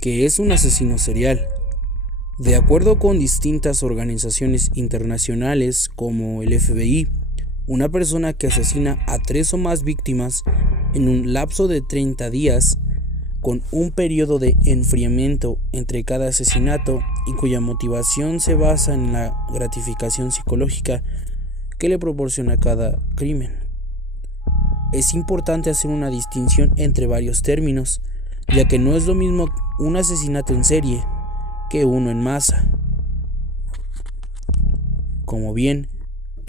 ¿Qué es un asesino serial? De acuerdo con distintas organizaciones internacionales como el FBI, una persona que asesina a 3 o más víctimas en un lapso de 30 días, con un periodo de enfriamiento entre cada asesinato y cuya motivación se basa en la gratificación psicológica que le proporciona cada crimen. Es importante hacer una distinción entre varios términos, ya que no es lo mismo un asesinato en serie que uno en masa. Como bien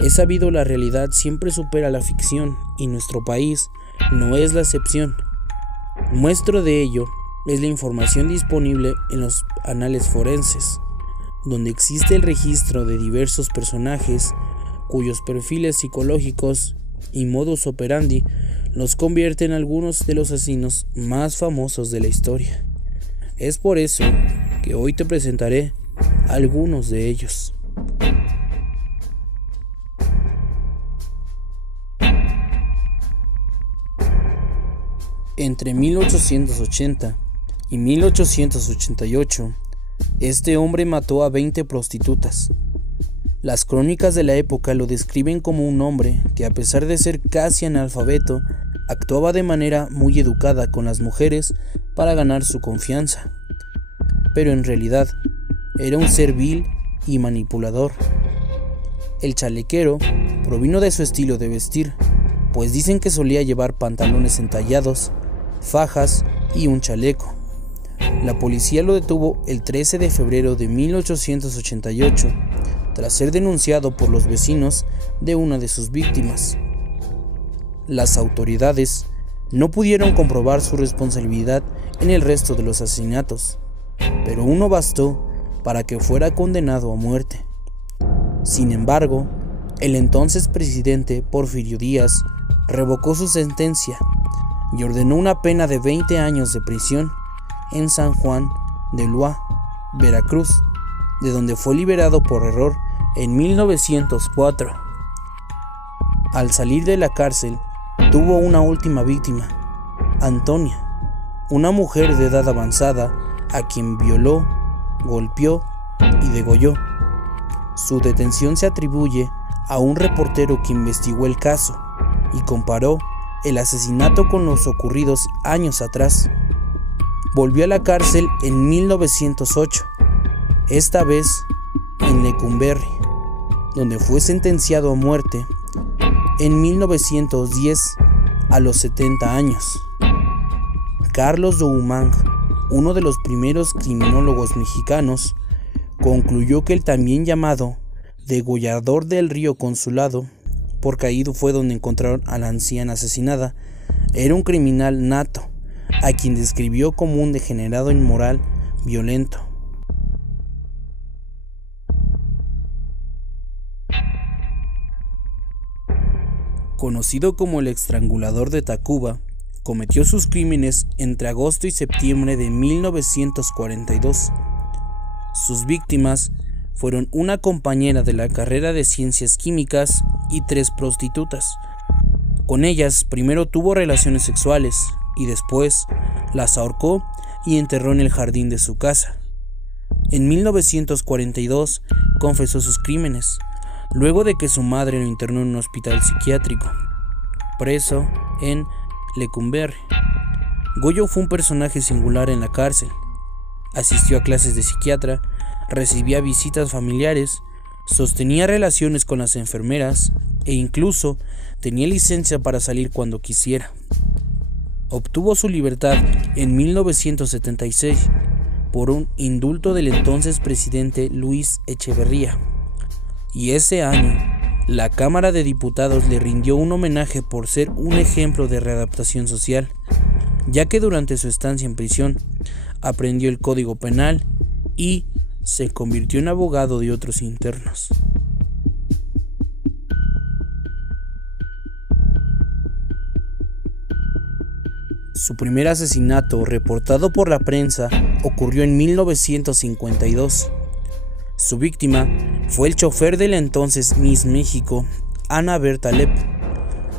es sabido, la realidad siempre supera la ficción y nuestro país no es la excepción. Muestra de ello es la información disponible en los anales forenses, donde existe el registro de diversos personajes cuyos perfiles psicológicos y modus operandi los convierten en algunos de los asesinos más famosos de la historia. Es por eso que hoy te presentaré algunos de ellos. Entre 1880 y 1888, este hombre mató a 20 prostitutas. Las crónicas de la época lo describen como un hombre que, a pesar de ser casi analfabeto, actuaba de manera muy educada con las mujeres para ganar su confianza. Pero en realidad, era un ser vil y manipulador. El chalequero provino de su estilo de vestir, pues dicen que solía llevar pantalones entallados, fajas y un chaleco. La policía lo detuvo el 13 de febrero de 1888, tras ser denunciado por los vecinos de una de sus víctimas. Las autoridades no pudieron comprobar su responsabilidad en el resto de los asesinatos, pero uno bastó para que fuera condenado a muerte. Sin embargo, el entonces presidente Porfirio Díaz revocó su sentencia y ordenó una pena de 20 años de prisión en San Juan de Ulúa, Veracruz, de donde fue liberado por error en 1904. Al salir de la cárcel, tuvo una última víctima, Antonia, una mujer de edad avanzada a quien violó, golpeó y degolló. Su detención se atribuye a un reportero que investigó el caso y comparó el asesinato con los ocurridos años atrás. Volvió a la cárcel en 1908, esta vez en Lecumberri, donde fue sentenciado a muerte en 1910 a los 70 años. Carlos Doumang, uno de los primeros criminólogos mexicanos, concluyó que el también llamado degollador del río Consulado, porque ahí fue donde encontraron a la anciana asesinada, era un criminal nato, a quien describió como un degenerado inmoral violento. Conocido como el estrangulador de Tacuba, cometió sus crímenes entre agosto y septiembre de 1942. Sus víctimas fueron una compañera de la carrera de Ciencias Químicas y 3 prostitutas. Con ellas primero tuvo relaciones sexuales y después las ahorcó y enterró en el jardín de su casa. En 1942 confesó sus crímenes, luego de que su madre lo internó en un hospital psiquiátrico, preso en Lecumberri. Goyo fue un personaje singular en la cárcel. Asistió a clases de psiquiatra, recibía visitas familiares, sostenía relaciones con las enfermeras e incluso tenía licencia para salir cuando quisiera. Obtuvo su libertad en 1976 por un indulto del entonces presidente Luis Echeverría, y ese año la Cámara de Diputados le rindió un homenaje por ser un ejemplo de readaptación social, ya que durante su estancia en prisión aprendió el Código Penal y se convirtió en abogado de otros internos. Su primer asesinato, reportado por la prensa, ocurrió en 1952. Su víctima fue el chofer de la entonces Miss México, Ana Berta Lepp.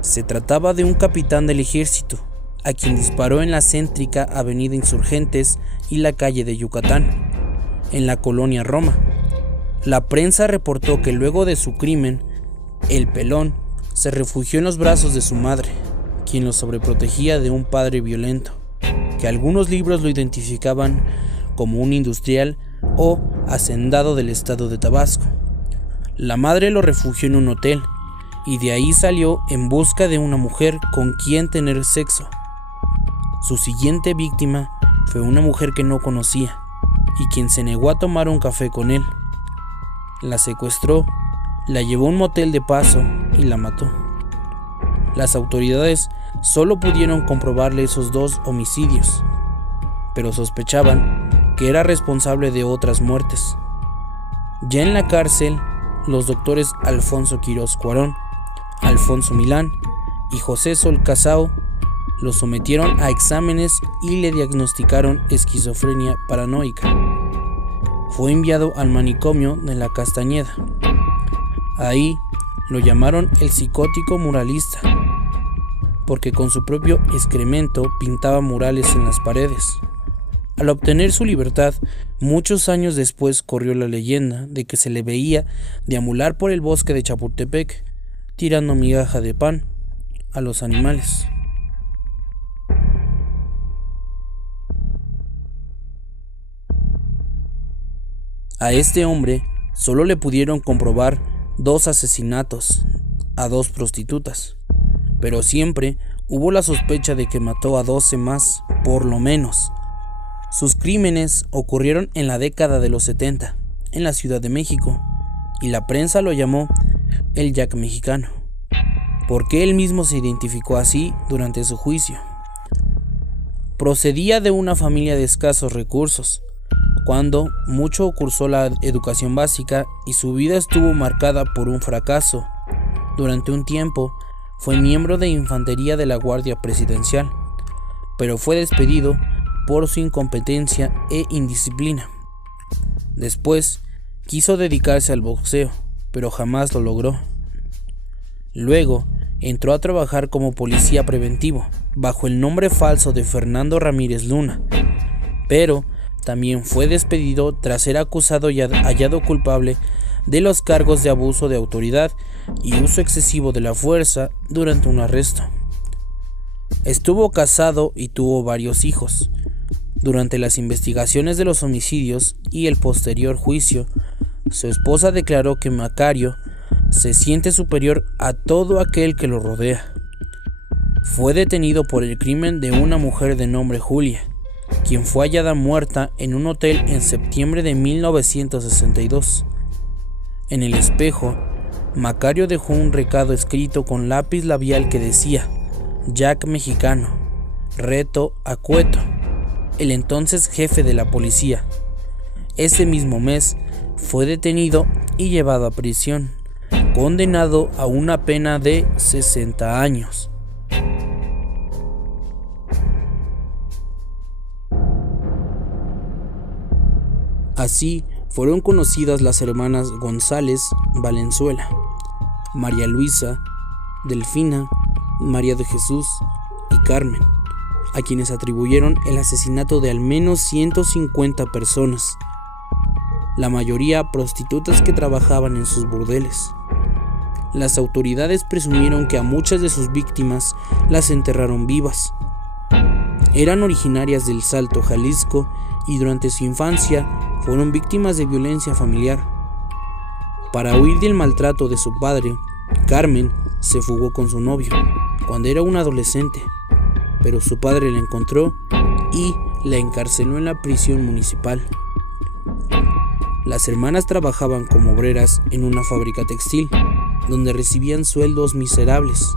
Se trataba de un capitán del ejército, a quien disparó en la céntrica Avenida Insurgentes y la calle de Yucatán, en la colonia Roma. La prensa reportó que luego de su crimen, el pelón se refugió en los brazos de su madre, quien lo sobreprotegía de un padre violento, que algunos libros lo identificaban como un industrial o hacendado del estado de Tabasco. La madre lo refugió en un hotel y de ahí salió en busca de una mujer con quien tener sexo. Su siguiente víctima fue una mujer que no conocía y quien se negó a tomar un café con él. La secuestró, la llevó a un motel de paso y la mató. Las autoridades solo pudieron comprobarle esos 2 homicidios, pero sospechaban que era responsable de otras muertes. Ya en la cárcel, los doctores Alfonso Quirós Cuarón, Alfonso Milán y José Sol Casao lo sometieron a exámenes y le diagnosticaron esquizofrenia paranoica. Fue enviado al manicomio de la Castañeda. Ahí lo llamaron el psicótico muralista, porque con su propio excremento pintaba murales en las paredes. Al obtener su libertad, muchos años después corrió la leyenda de que se le veía deambular por el bosque de Chapultepec, tirando migaja de pan a los animales. A este hombre solo le pudieron comprobar 2 asesinatos a 2 prostitutas, pero siempre hubo la sospecha de que mató a 12 más, por lo menos. Sus crímenes ocurrieron en la década de los 70, en la Ciudad de México, y la prensa lo llamó el Jack Mexicano, porque él mismo se identificó así durante su juicio. Procedía de una familia de escasos recursos, cuando mucho cursó la educación básica y su vida estuvo marcada por un fracaso. Durante un tiempo fue miembro de infantería de la Guardia Presidencial, pero fue despedido por su incompetencia e indisciplina. Después quiso dedicarse al boxeo, pero jamás lo logró. Luego entró a trabajar como policía preventivo, bajo el nombre falso de Fernando Ramírez Luna, pero también fue despedido tras ser acusado y hallado culpable de los cargos de abuso de autoridad y uso excesivo de la fuerza durante un arresto. Estuvo casado y tuvo varios hijos. Durante las investigaciones de los homicidios y el posterior juicio, su esposa declaró que Macario se siente superior a todo aquel que lo rodea. Fue detenido por el crimen de una mujer de nombre Julia, quien fue hallada muerta en un hotel en septiembre de 1962. En el espejo, Macario dejó un recado escrito con lápiz labial que decía: Jack Mexicano, reto a Cueto, el entonces jefe de la policía. Ese mismo mes fue detenido y llevado a prisión, condenado a una pena de 60 años. Así fueron conocidas las hermanas González Valenzuela, María Luisa, Delfina, María de Jesús y Carmen, a quienes atribuyeron el asesinato de al menos 150 personas, la mayoría prostitutas que trabajaban en sus burdeles. Las autoridades presumieron que a muchas de sus víctimas las enterraron vivas. Eran originarias del Salto, Jalisco, y durante su infancia fueron víctimas de violencia familiar. Para huir del maltrato de su padre, Carmen se fugó con su novio cuando era un adolescente, pero su padre la encontró y la encarceló en la prisión municipal. Las hermanas trabajaban como obreras en una fábrica textil, donde recibían sueldos miserables.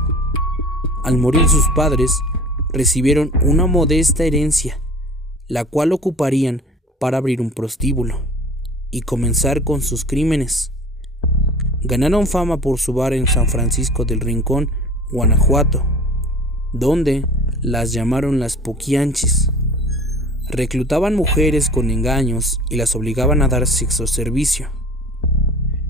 Al morir sus padres, recibieron una modesta herencia, la cual ocuparían para abrir un prostíbulo y comenzar con sus crímenes. Ganaron fama por su bar en San Francisco del Rincón, Guanajuato, donde las llamaron las Poquianchis. Reclutaban mujeres con engaños y las obligaban a dar sexo servicio.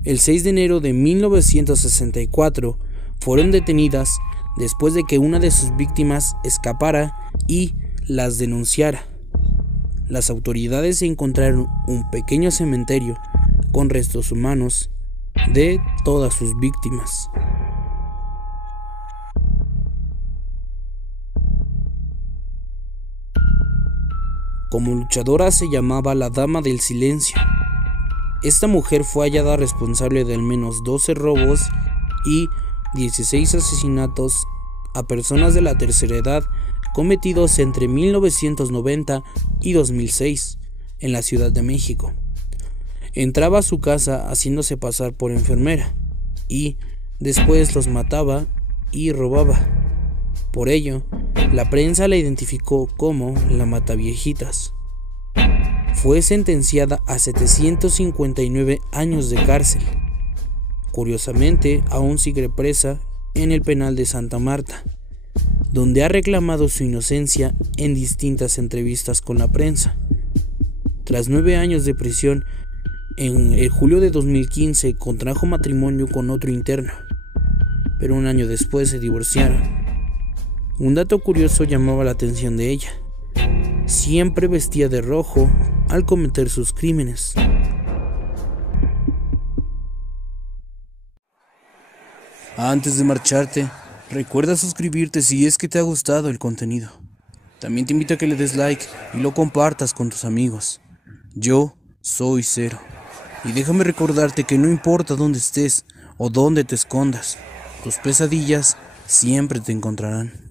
El 6 de enero de 1964 fueron detenidas después de que una de sus víctimas escapara y las denunciara. Las autoridades encontraron un pequeño cementerio con restos humanos de todas sus víctimas. Como luchadora se llamaba la Dama del Silencio. Esta mujer fue hallada responsable de al menos 12 robos y 16 asesinatos a personas de la tercera edad cometidos entre 1990 y 2006 en la Ciudad de México. Entraba a su casa haciéndose pasar por enfermera y después los mataba y robaba. Por ello, la prensa la identificó como la Mataviejitas. Fue sentenciada a 759 años de cárcel. Curiosamente, aún sigue presa en el penal de Santa Marta, donde ha reclamado su inocencia en distintas entrevistas con la prensa. Tras 9 años de prisión, en el julio de 2015 contrajo matrimonio con otro interno, pero un año después se divorciaron. Un dato curioso llamaba la atención de ella: siempre vestía de rojo al cometer sus crímenes. Antes de marcharte, recuerda suscribirte si es que te ha gustado el contenido. También te invito a que le des like y lo compartas con tus amigos. Yo soy Cero. Y déjame recordarte que no importa dónde estés o dónde te escondas, tus pesadillas siempre te encontrarán.